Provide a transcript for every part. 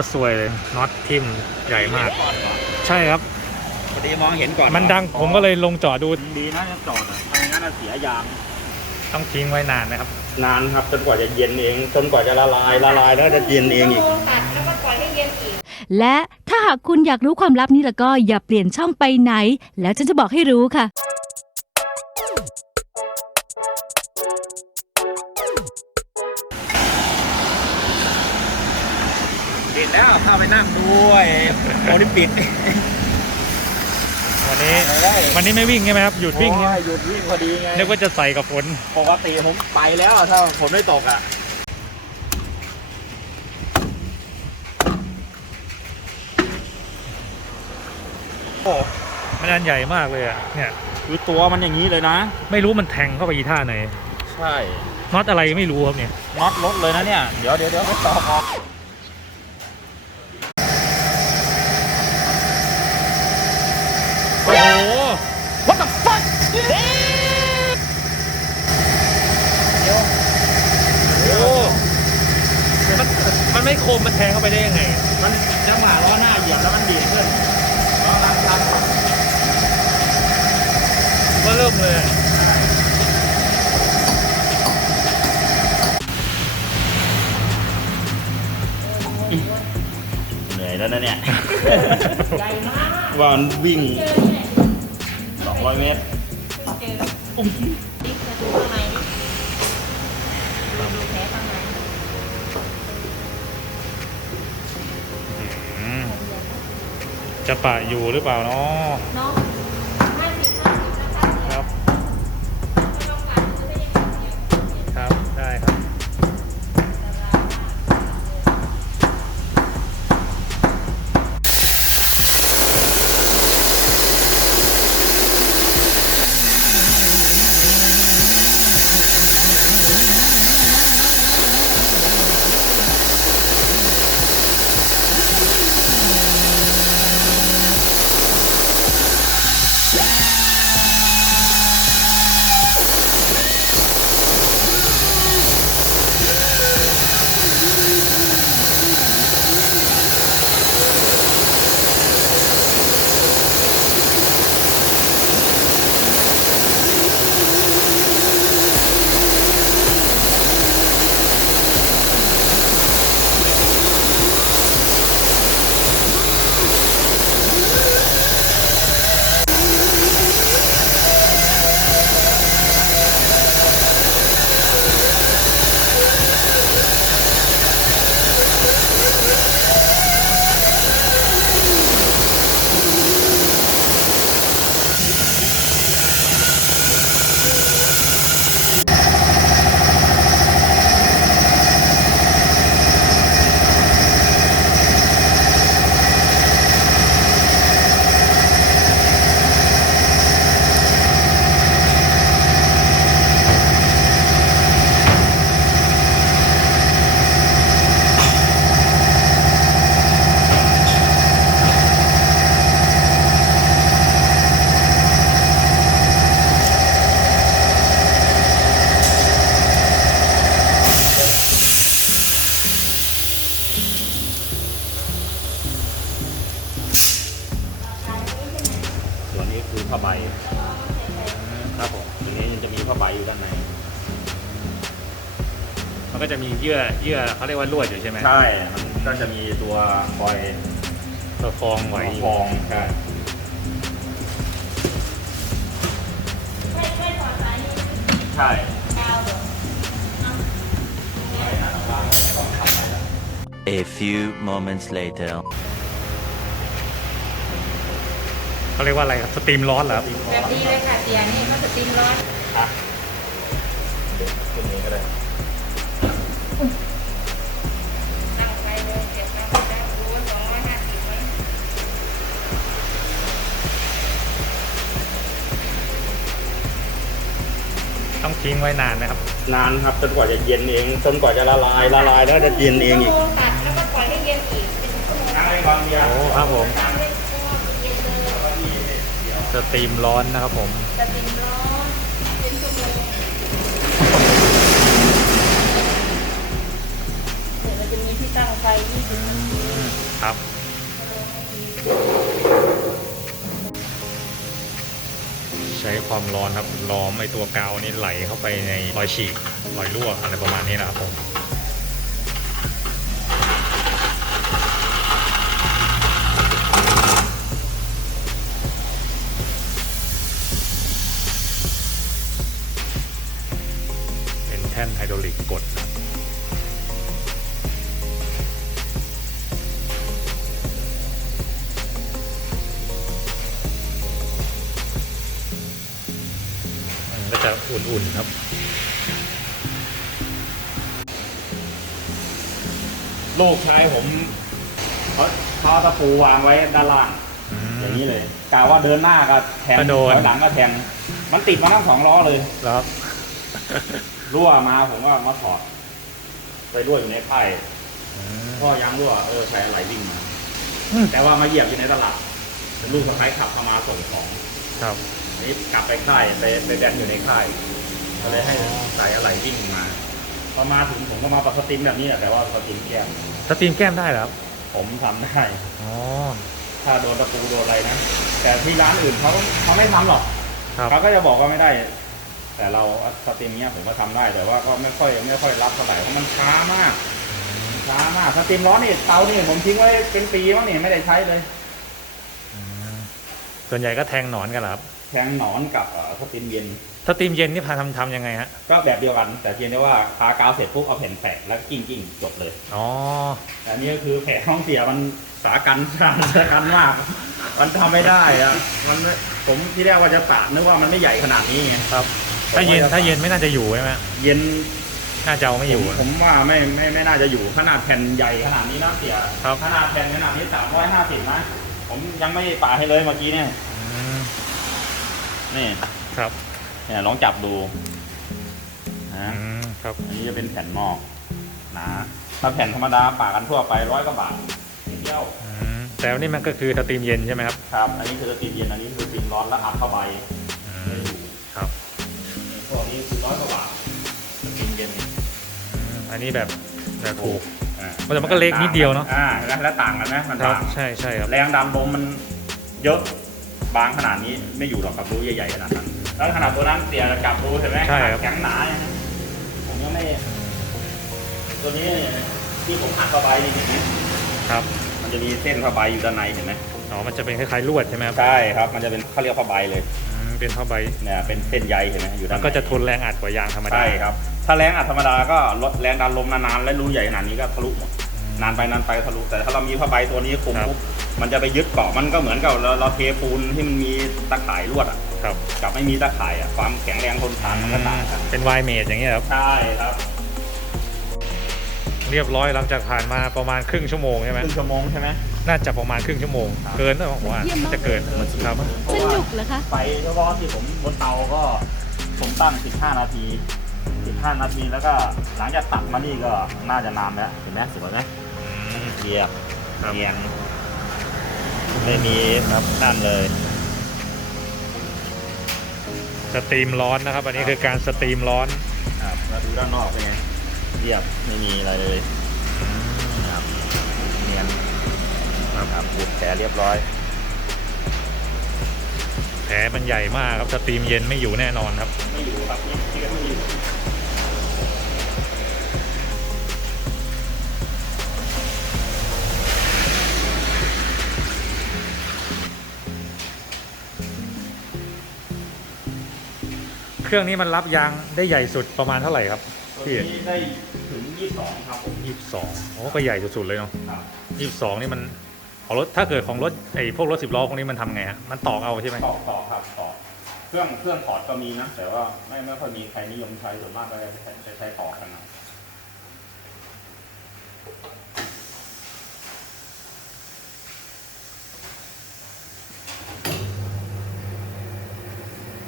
ตรสวยเลยน็อตทิมใหญ่มาก ใช่ครับ พอดีมองเห็นก่อนมันดังผมก็เลยลงจอดดูดีนะจะจอดอะไม่งั้นอะเสียยางต้องทิ้งไว้นานนะครับ นานครับจนกว่าจะเย็นเองจนกว่าจะละลายละลายแล้วจะเย็นเองอีก ตัดแล้วก็ปล่อยให้เย็นอีก และถ้าหากคุณอยากรู้ความลับนี้แล้วก็อย่าเปลี่ยนช่องไปไหน แล้วฉันจะบอกให้รู้ค่ะ ปิดแล้วเข้าไปนั่งด้วยโอลิมปิกวันนี้วันนี้ไม่วิ่งใช่ไหมครับหยุดวิ่งโอ้เนี่ยยหยุดวิ่งพอดีไงนึกว่าจะใส่กับฝนปกติผมไปแล้วอะถ้าฝนไม่ตกอะโอ้มันอันใหญ่มากเลยอะเนี่ยคือตัวมันอย่างนี้เลยนะ ไม่รู้มันแทงเข้าไปอีท่าไหนใช่น็อตอะไรไม่รู้ครับเนี่ยน็อตรถเลยนะเนี่ย เดี๋ยวเดี๋ยวเดี๋ยวไม่ตอกออก โอ้โห What the fuck โอ้มัน มันไม่คมมันแทงเข้าไปได้ยังไง มันจังหวะล้อหน้าเหยียบแล้วมันดีดขึ้นล้อหลังตันก็เริ่มเลยอะเหนื่อยแล้วนะเนี่ยใหญ่มากว่ามันวิ่งเจอเนี่ย200 เมตรเจออุ้ม จะปะอยู่หรือเปล่าเนาะ นี้มันจะมีผ้าใบอยู่ด้านในมันก็จะมีเยื่อเยื่อเขาเรียกว่าลวดอยู่ใช่ไหมใช่มันก็จะมีตัวคอยประคองไหวอฟยู่องใช่ไม่ไม่ถอดสายนี่ใช่ยาวเหรอ A few moments later. เขาเรียกว่าอะไรครับ สตรีมร้อนเหรอครับแบบนี้เลยค่ะเสียนี่ก็สติมร้อน อะเดี๋ยวขึ้นนี้ก็ได้ตั้งไปเลยเก็บตั้งไปแล้วดูสองร้อยห้าสิบไหมต้องทิ้งไว้นานนะครับ นานครับจนกว่าจะเย็นเองจนกว่าจะละลายละลายแล้วจะเย็นเองอีกชั่วโมงตัดแล้วก็ปล่อยให้เย็นอีกเป็นชั่วโมงนั่งได้ความเดียวโอ้ครับผม ตามด้วยชั่วโมงเย็นเลยสตรีมร้อนนะครับผมสติมร้อนเป็น ตั้งไฟที่ดึงครับใช้ความร้อนครับล้อมไอตัวกาวนี่ไหลเข้าไปในรอยฉีกรอยรั่วอะไรประมาณนี้นะครับผม อุ่นๆครับ ลูกชายผมเขาเขาเอาตะปูวางไว้ด้านล่าง อย่างนี้เลยกะว่าเดินหน้าก็แทงก็โดน ถอยหลังก็แทง มันติดมาทั้งสองล้อเลยแล้วรั่วมาผมก็มาถอด ไปรั่วอยู่ในค่ายพ่อยางรั่วเออใช้อะไรวิ่งมา อืม แต่ว่ามาเหยียบอยู่ในตลาดลูกสะพ้ายขับเข้ามาส่งของครับ อันนี้กลับไปค่ายไปไปแดนอยู่ในค่าย ก็เลยให้สายอะไรวิ่งมาพอมาถึงผมก็มาปรับสตรีมแบบนี้แหละแต่ว่าสตรีมแก้มสตรีมแก้มได้เหรอครับผมทำได้อ๋อถ้าโดนตะปูโดนอะไรนะแต่ที่ร้านอื่นเขาเขาไม่ทำหรอกครับเขาก็จะบอกว่าไม่ได้ แต่เราสตรีมเนี้ยผมก็ทำได้แต่ว่าก็ไม่ค่อยไม่ค่อยรับเท่าไหร่เพราะมันช้ามากช้ามากสตรีมร้อนนี่เตานี่ผมทิ้งไว้เป็นปีมั้งนี่ไม่ได้ใช้เลยอืมส่วนใหญ่ก็แทงหนอนกันเหรอครับ แทงหนอนกับเอ่อสตรีมเย็นสตรีมเย็นนี่พาทำทำยังไงฮะก็แบบเดียวกัน แต่เพียงแต่ว่าทากาวเสร็จปุ๊บเอาแผ่นแปะแล้วกิ้งกิ้งจบเลยอ๋อแต่อันนี้ก็คือแผลท้องเสียมันสากันสากันมาก มันทำไม่ได้อะมันไม่ผมที่แรกว่าจะปาดนึกว่ามันไม่ใหญ่ขนาดนี้ไงครับ ถ้าเย็นถ้าเย็นไม่น่าจะอยู่ใช่ไหมเย็นน่าจะเอาไม่อยู่ผมผมว่าไม่ไม่ไม่น่าจะอยู่ขนาดแผ่นใหญ่ขนาดนี้นะเสียครับ ขนาดแผ่นขนาดนี้สามร้อยห้าสิบนะผมยังไม่ปาให้เลยเมื่อกี้เนี่ยอืม นี่ครับเนี่ยลองจับดูนะอืมครับอันนี้จะเป็นแผ่นหมอกหนาถ้าแผ่นธรรมดาปากันทั่วไปร้อยกว่าบาทนิดเดียวอืมแต่ว่านี่มันก็คือสตรีมเย็นใช่ไหมครับครับ อันนี้คือสตรีมเย็นอันนี้คือสตรีมร้อนแล้วอัดเข้าไปอืไม่มอยู่ครับนี่พวกนี้คือร้อยกว่าบาทสตรีมเย็นอืมอันนี้แบบแบบถูก อ่าแต่มันก็เล็กนิดเดียวเนอะ อ่าแล้วแล้วต่างกันไหมมันครับต่าง ใช่ใช่ครับ แรงดันลมมันเยอะ บางขนาดนี้ไม่อยู่หรอกกับรูใหญ่ๆขนาดนั้นแล้วขนาดตัวนั้นเสียกับรูเห็นไหมใช่ครับ แข็งหนาเนี่ยผมยังไม่ตัวนี้ที่ผมหักเข้าไปนี่เห็นไหมครับ มันจะมีเส้นผ้าใบอยู่ด้านในเห็นไหมอ๋อ มันจะเป็นคล้ายๆลวดใช่ไหมครับใช่ครับ มันจะเป็นเขาเรียกผ้าใบเลยอืมเป็นผ้าใบเนี่ยเป็นเส้นใยเห็นไหมอยู่มัด้านนก็จะในทนแรงอัดกว่ายางธรรมดาใช่ครับ ถ้าแรงอัดธรรมดาก็ลดแรงดันลมนานๆและรูใหญ่ขนาดนี้ก็ทะลุหมด นานไปนานไปก็ทะลุแต่ถ้าเรามีผ้าใบตัวนี้คลุมครับปุ๊บ มันจะไปยึดเกาะมันก็เหมือนกับเราเราเทปูนที่มันมีตะข่ายลวดอะครับกับไม่มีตะข่ายอะความแข็งแรงทนทานมันก็ต่างกันเป็นไวเมดอย่างเงี้ยครับ ใช่ครับ เรียบร้อยหลังจากผ่านมาประมาณครึ่งชั่วโมงใช่ไหมครึ่งชั่วโมงใช่ไหมน่าน่าจะประมาณครึ่งชั่วโมงครับเกินนะผมว่าเยี่ยมมากจะเกินครับสนุกเหรอคะไฟเฉพาะที่ผมบนเตาก็ผมตั้ง 15 นาที 15 นาทีแล้วก็หลังจากตักมานี่ก็น่าจะนานแล้วเห็นไหมสวยไหมอืมเรียบครับเนียน ไม่มีครับนั่นเลย สตรีมร้อนนะครับ อันนี้คือการสตรีมร้อนครับแล้วดูด้านนอกเป็นไงเรียบไม่มีอะไรเลยครับเนียนครับบุดแผลเรียบร้อยแผลมันใหญ่มากครับสตรีมเย็นไม่อยู่แน่นอนครับ ไม่อยู่ครับนี่เชื้อไม่อยู่ เครื่องนี้มันรับยางได้ใหญ่สุดประมาณเท่าไหร่ครับตัวพี่นี้ได้ถึง 22 ครับผมยี่สิบสองโอ้ก็ใหญ่สุดๆเลยเนาะครับยี่สิบสองนี่มันของรถถ้าเกิดของรถไอ้พวกรถสิบล้อพวกนี้มันทำไงฮะมันตอกเอาใช่ไหมต่อต่อครับต่อเครื่องเครื่องถอดก็มีนะ แต่ว่าไม่ไม่ค่อยมีใครนิยมใช้ส่วนมากก็จะใช้ใช้ต่อกันนะ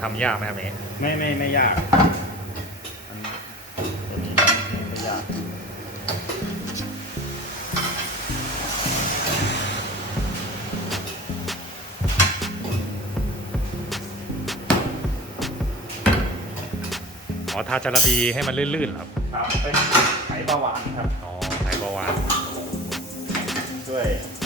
ทำยากไหมครับนี้ ไม่ไม่ไม่ยากอันตัวนี้ไม่ยากอ๋อทาจาระบีให้มันลื่นๆเหรอครับครับเป็นไขเบาหวานครับอ๋อไขเบาหวานช่วยไข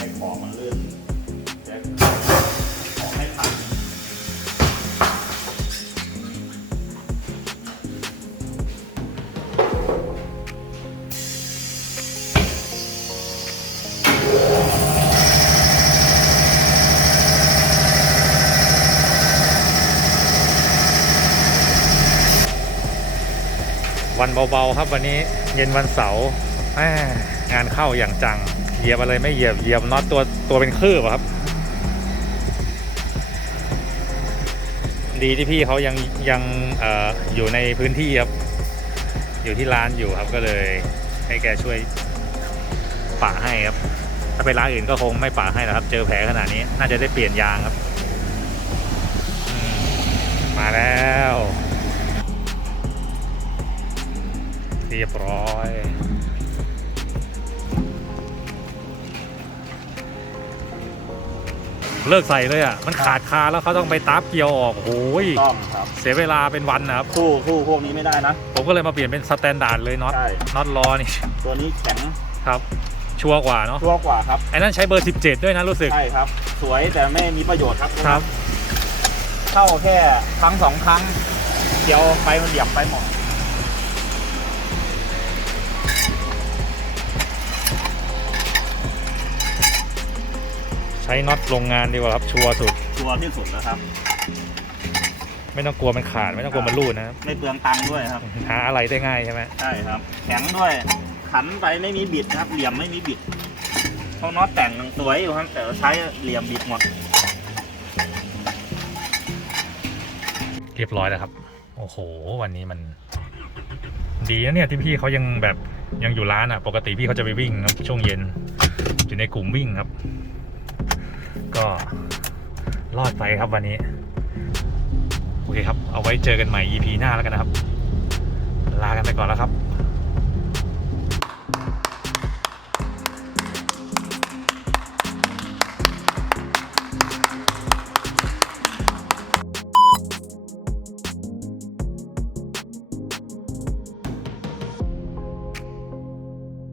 วันเบาๆครับวันนี้เย็นวันเสาร์งานเข้าอย่างจังเหยียบอะไรไม่เหยียบเหยียบน็อตตัวตัวเป็นคืบอะครับ ดีที่พี่เขายังยังอออยู่ในพื้นที่ครับ อยู่ที่ร้านอยู่ครับก็เลยให้แกช่วยป่าให้ครับ ถ้าไปร้านอื่นก็คงไม่ป่าให้แล้วครับ เจอแผลขนาดนี้ น่าจะได้เปลี่ยนยางครับ มาแล้ว เรียบร้อย เลิกใส่เลยอะ มันขาดคาแล้วเขาต้องไปตาบเกียวออกโอ้ยต้องครับเสียเวลาเป็นวันนะครับ คู่คู่พวกนี้ไม่ได้นะ ผมก็เลยมาเปลี่ยนเป็นสแตนดาร์ดเลยน็อตใช่ น็อตล้อนี่ ตัวนี้แข็งครับ ชัวร์กว่าเนาะชัวร์กว่าครับ ไอ้นั่นใช้เบอร์ 17 ด้วยนะรู้สึก ใช่ครับ สวยแต่ไม่มีประโยชน์ครับครับ เข้าแค่ครั้งสองครั้ง เดี๋ยวไฟมันเหยียบไปหมด ใช้น็อตโรงงานดีกว่าครับชัวร์สุด ชัวร์ที่สุดแล้วครับ ไม่ต้องกลัวมันขาด ไม่ต้องกลัวมันรูดนะครับไม่เปลืองตังค์ด้วยครับ หาอะไรได้ง่ายใช่ไหมใช่ครับ แข็งด้วย ขันไปไม่มีบิดนะครับ เหลี่ยมไม่มีบิดเพราะน็อตแต่งยังสวยอยู่ครับแต่ว่าใช้เหลี่ยมบิดหมด เรียบร้อยแล้วครับ โอ้โห วันนี้มัน ดีนะเนี่ยที่พี่เขายังแบบยังอยู่ร้านอะ ปกติพี่เขาจะไปวิ่งครับช่วงเย็นอยู่ในกลุ่มวิ่งครับ ก็รอดไปครับวันนี้ โอเคครับ เอาไว้เจอกันใหม่ EP หน้าแล้วกันนะครับ ลากันไปก่อนแล้วครับ